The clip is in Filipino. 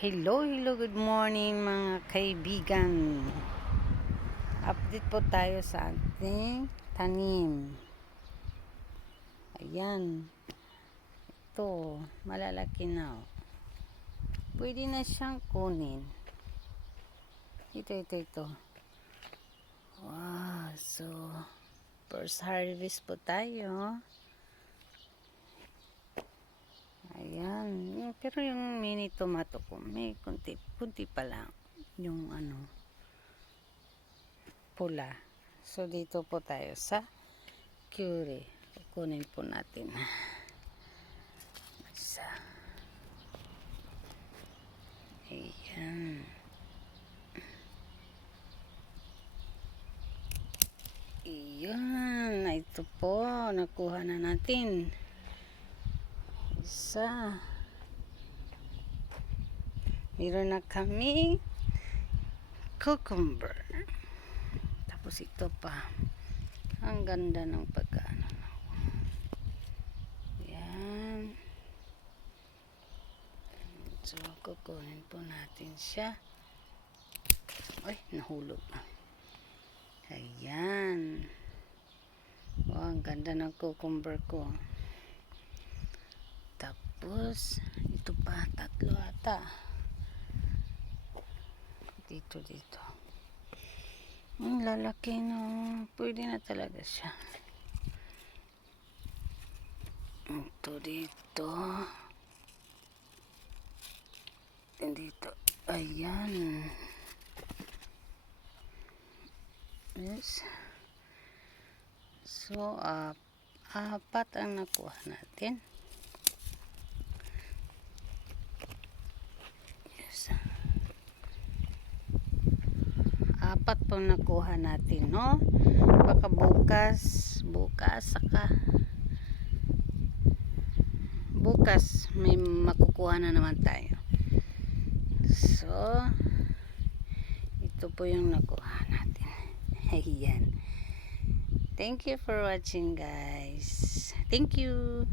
Hello, good morning mga kaibigan. Update po tayo sa ating tanim. Ayan. Ito, malalaki na. Pwede na siyang kunin. Ito. Wow, so first harvest po tayo. Ayan. Pero yung mini tomato ko, may kunti pa lang. Yung pula. So, dito po tayo sa curry. Kukunin po natin. Isa. Ayan. Ayan. Ito po. Nakuha na natin. Isa. Meron na kami cucumber. Tapos ito pa. Ang ganda ng pagkaano. Yan. So, kukunin po natin siya. Ay, nahulog. Ayan. Wow, ang ganda ng cucumber ko. Tapos, ito pa, tatlo ata. Dito. Ang lalaki no. Pwede na talaga siya. Ito dito. Dito. Ayan. Yes. So, apat ang nakuha natin. Yes. Apat po nakuha natin, no? Baka bukas may makukuha na naman tayo. So, ito po yung nakuha natin. Ayan. Thank you for watching, guys. Thank you.